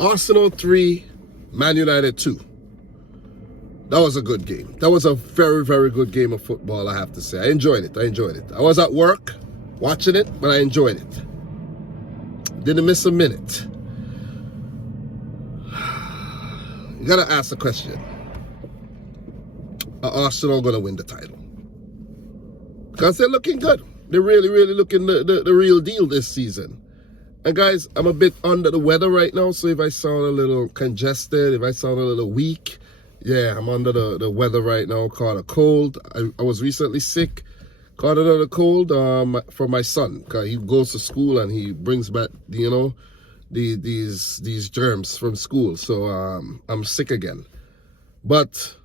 Arsenal 3, Man United 2. That was a good game. That was a very, very good game of football, I have to say. I enjoyed it. I was at work watching it, but I enjoyed it. Didn't miss a minute. You gotta ask the question. Are Arsenal gonna win the title? Because they're looking good. They're really, really looking the real deal this season. And guys, I'm a bit under the weather right now, so if I sound a little congested, if I sound a little weak, yeah, I'm under the weather right now, caught a cold. I was recently sick, caught another cold from my son, because he goes to school and he brings back, you know, these germs from school. So I'm sick again. But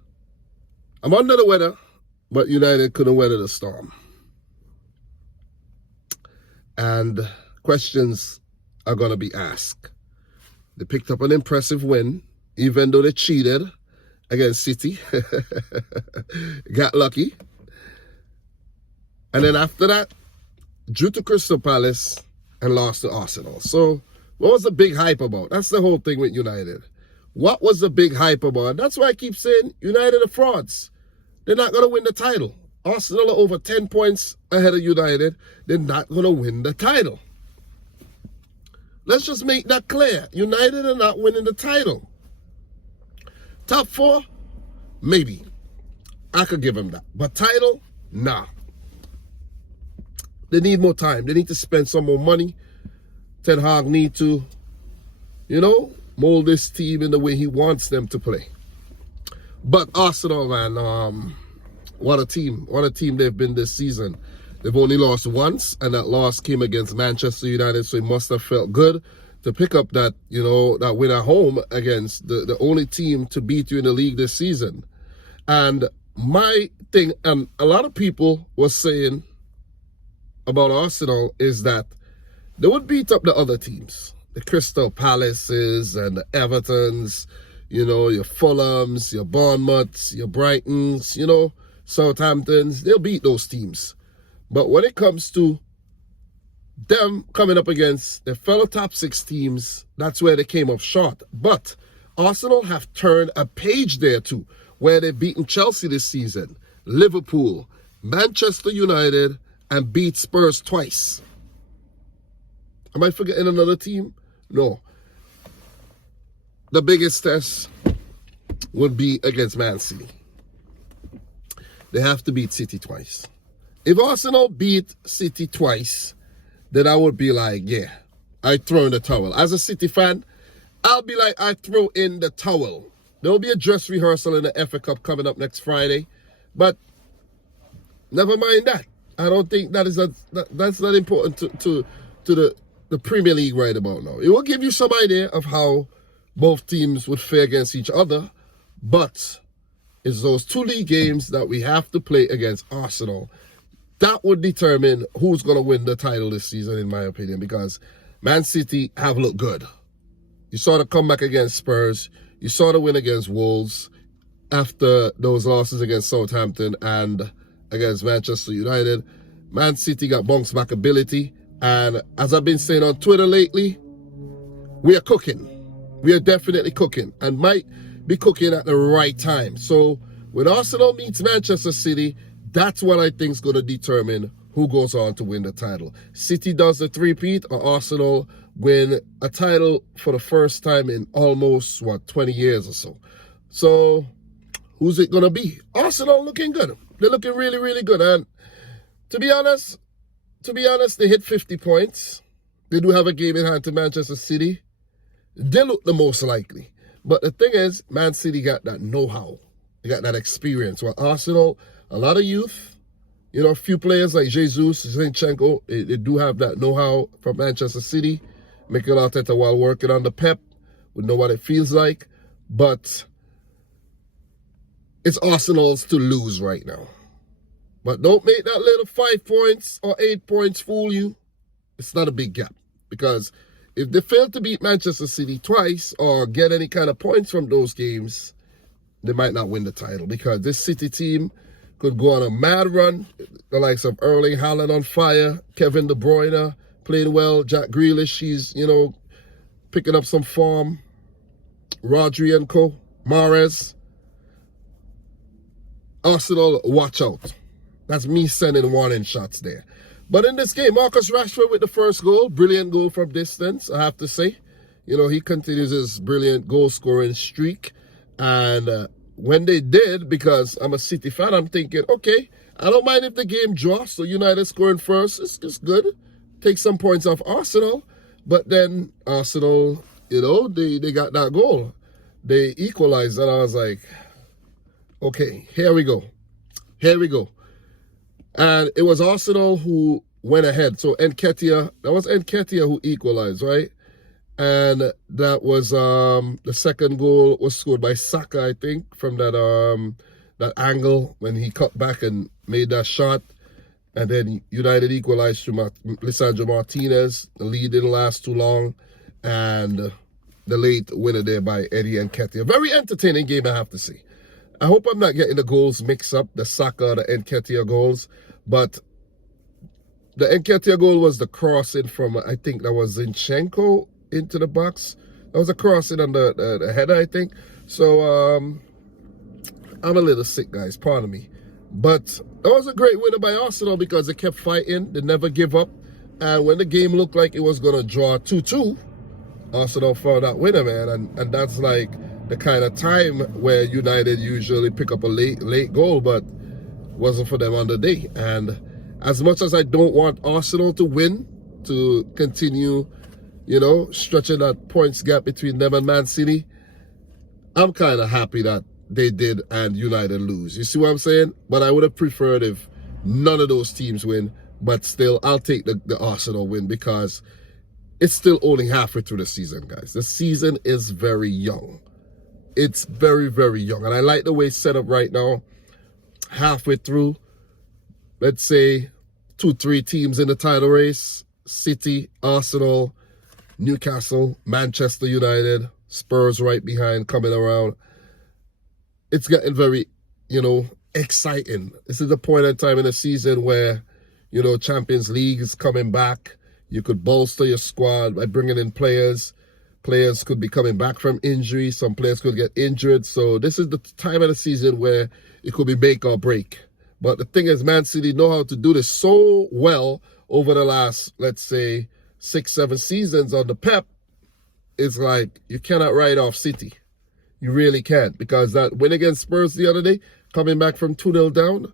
I'm under the weather, but United couldn't weather the storm. And questions are going to be asked. They picked up an impressive win, even though they cheated against City. Got lucky. And then after that, drew to Crystal Palace and lost to Arsenal. So what was the big hype about? That's the whole thing with United. What was the big hype about? That's why I keep saying United are frauds. They're not going to win the title. Arsenal are over 10 points ahead of United. They're not going to win the title. Let's just make that clear. United are not winning the title. Top 4? Maybe. I could give them that. But title? Nah. They need more time. They need to spend some more money. Ten Hag need to, you know, mold this team in the way he wants them to play. But Arsenal, man, what a team. What a team they've been this season. They've only lost once, and that loss came against Manchester United, so it must have felt good to pick up that, you know, that win at home against the only team to beat you in the league this season. And my thing, and a lot of people were saying about Arsenal, is that they would beat up the other teams. The Crystal Palaces and the Evertons, you know, your Fulhams, your Bournemouths, your Brightons, you know, Southamptons. They'll beat those teams. But when it comes to them coming up against their fellow top 6 teams, that's where they came up short. But Arsenal have turned a page there too, where they've beaten Chelsea this season, Liverpool, Manchester United, and beat Spurs twice. Am I forgetting another team? No. The biggest test would be against Man City. They have to beat City twice. If Arsenal beat City twice, then I would be like, yeah, I throw in the towel. As a City fan, I'll be like, I throw in the towel. There will be a dress rehearsal in the FA Cup coming up next Friday. But never mind that. I don't think that's not important to the Premier League right about now. It will give you some idea of how both teams would fare against each other. But it's those 2 league games that we have to play against Arsenal. That would determine who's going to win the title this season, in my opinion, because Man City have looked good. You saw the comeback against Spurs. You saw the win against Wolves after those losses against Southampton and against Manchester United. Man City got bounce back ability. And as I've been saying on Twitter lately, we are cooking. We are definitely cooking and might be cooking at the right time. So when Arsenal meets Manchester City, that's what I think is going to determine who goes on to win the title. City does the three-peat, or Arsenal win a title for the first time in almost, 20 years or so. So who's it going to be? Arsenal looking good. They're looking really, really good. And to be honest, they hit 50 points. They do have a game in hand to Manchester City. They look the most likely. But the thing is, Man City got that know-how. They got that experience. While Arsenal, a lot of youth, you know, a few players like Jesus, Zinchenko, they do have that know-how from Manchester City. Mikel Arteta, while working on the Pep, would know what it feels like. But it's Arsenal's to lose right now. But don't make that little 5 points or 8 points fool you. It's not a big gap. Because if they fail to beat Manchester City twice or get any kind of points from those games, they might not win the title. Because this City team could go on a mad run. The likes of Erling Haaland on fire, Kevin De Bruyne playing well, Jack Grealish, he's, you know, picking up some form. Rodri and co, Mahrez. Arsenal, watch out. That's me sending warning shots there. But in this game, Marcus Rashford with the first goal. Brilliant goal from distance, I have to say. You know, he continues his brilliant goal-scoring streak. And when they did, because I'm a City fan, I'm thinking, okay, I don't mind if the game draws. So United scoring first is good. Take some points off Arsenal. But then Arsenal, you know, they got that goal. They equalized, and I was like, okay, here we go. Here we go. And it was Arsenal who went ahead. So that was Nketiah who equalized, right? And that was the second goal was scored by Saka, I think, from that angle when he cut back and made that shot. And then United equalized through Lisandro Martinez. The lead didn't last too long. And the late winner there by Eddie Nketiah. Very entertaining game, I have to say. I hope I'm not getting the goals mixed up, the Saka, the Nketiah goals. But the Nketiah goal was the crossing from, I think that was Zinchenko into the box. That was a crossing on the header, I think. So I'm a little sick, guys. Pardon me. But that was a great winner by Arsenal because they kept fighting. They never give up. And when the game looked like it was going to draw 2-2, Arsenal found that winner, man. And that's like the kind of time where United usually pick up a late goal, but wasn't for them on the day. And as much as I don't want Arsenal to win, to continue, you know, stretching that points gap between them and Man City, I'm kind of happy that they did and United lose. You see what I'm saying? But I would have preferred if none of those teams win. But still, I'll take the Arsenal win because it's still only halfway through the season, guys. The season is very young. It's very, very young. And I like the way it's set up right now. Halfway through, let's say 2-3 teams in the title race. City, Arsenal, Newcastle, Manchester United, Spurs right behind, coming around. It's getting very, you know, exciting. This is the point in time in the season where, you know, Champions League is coming back. You could bolster your squad by bringing in players. Players could be coming back from injury. Some players could get injured. So this is the time of the season where it could be make or break. But the thing is, Man City know how to do this so well over the last, let's say, 6-7 seasons on the Pep. It's like you cannot write off City. You really can't, because that win against Spurs the other day, coming back from 2-0 down,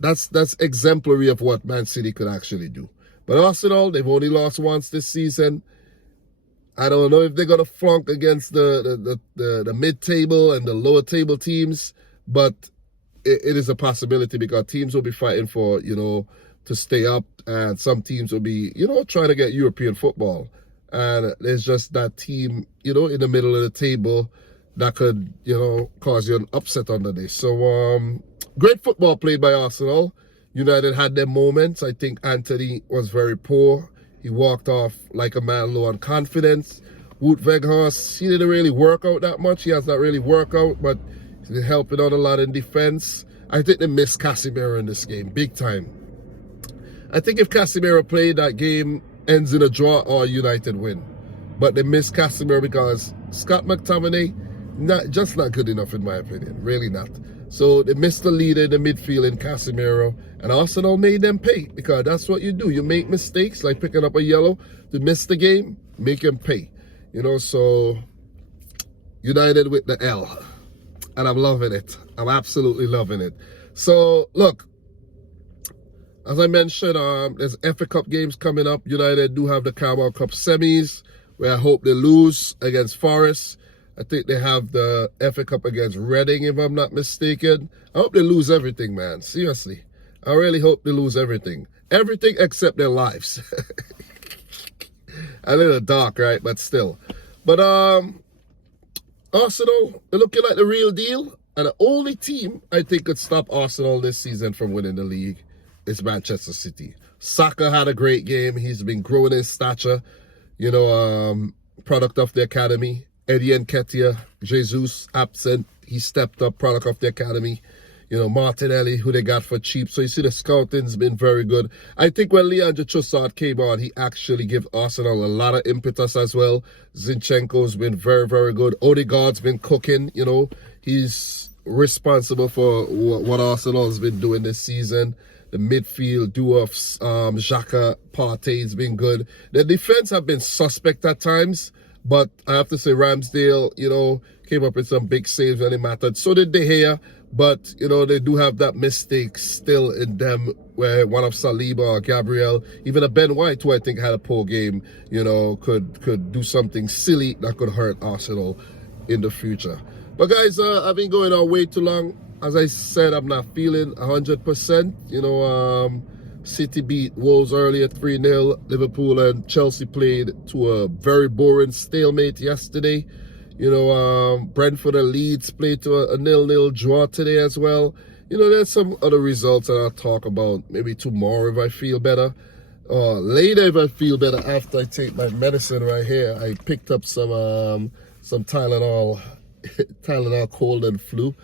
that's exemplary of what Man City could actually do. But Arsenal, they've only lost once this season. I don't know if they're going to flunk against the mid-table and the lower-table teams, but it is a possibility because teams will be fighting for, you know, to stay up, and some teams will be, you know, trying to get European football. And there's just that team, you know, in the middle of the table that could, you know, cause you an upset on the day. So, great football played by Arsenal. United had their moments. I think Anthony was very poor. He walked off like a man low on confidence. Wout Weghorst, he didn't really work out that much. He has not really worked out, but he's been helping out a lot in defense. I think they missed Casemiro in this game, big time. I think if Casemiro played, that game ends in a draw or United win. But they missed Casemiro because Scott McTominay, just not good enough in my opinion, really not. So they missed the leader in the midfield in Casemiro, and Arsenal made them pay because that's what you do. You make mistakes like picking up a yellow to miss the game, make them pay. You know, so United with the L, and I'm loving it. I'm absolutely loving it. So look, as I mentioned, there's FA Cup games coming up. United do have the Carabao Cup semis, where I hope they lose against Forest. I think they have the FA Cup against Reading, if I'm not mistaken. I hope they lose everything, man. Seriously. I really hope they lose everything. Everything except their lives. A little dark, right? But still. But Arsenal, they're looking like the real deal. And the only team I think could stop Arsenal this season from winning the league is Manchester City. Saka had a great game. He's been growing in stature. You know, product of the academy. Eddie Nketiah, Jesus absent. He stepped up, product of the academy. You know, Martinelli, who they got for cheap. So you see the scouting's been very good. I think when Leandro Trossard came on, he actually gave Arsenal a lot of impetus as well. Zinchenko's been very, very good. Odegaard's been cooking, you know. He's responsible for what Arsenal's been doing this season. The midfield duo of Xhaka, Partey's been good. The defense have been suspect at times, but I have to say Ramsdale, you know, came up with some big saves when it mattered. So did De Gea, but, you know, they do have that mistake still in them where one of Saliba or Gabriel, even a Ben White, who I think had a poor game, you know, could do something silly that could hurt Arsenal in the future. But guys, I've been going on way too long. As I said, I'm not feeling 100%. You know, City beat Wolves earlier 3-0. Liverpool and Chelsea played to a very boring stalemate yesterday. You know, Brentford and Leeds played to a 0-0 draw today as well. You know, there's some other results that I'll talk about maybe tomorrow if I feel better. Later if I feel better after I take my medicine right here. I picked up some Tylenol, Tylenol cold and flu.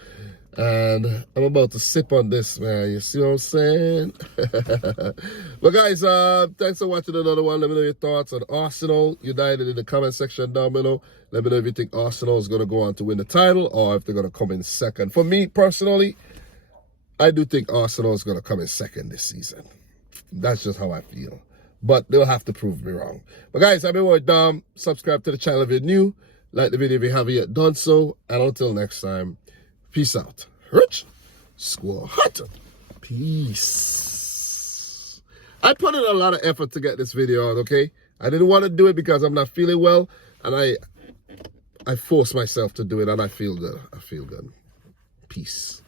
And I'm about to sip on this, man. You see what I'm saying? But guys, thanks for watching another one. Let me know your thoughts on Arsenal United in the comment section down below. Let me know if you think Arsenal is going to go on to win the title or if they're going to come in second. For me, personally, I do think Arsenal is going to come in second this season. That's just how I feel. But they'll have to prove me wrong. But guys, I've been with Dom. Subscribe to the channel if you're new. Like the video if you haven't yet done so. And until next time, peace out. Rich Squad. Peace. I put in a lot of effort to get this video out, okay? I didn't want to do it because I'm not feeling well. And I forced myself to do it and I feel good. I feel good. Peace.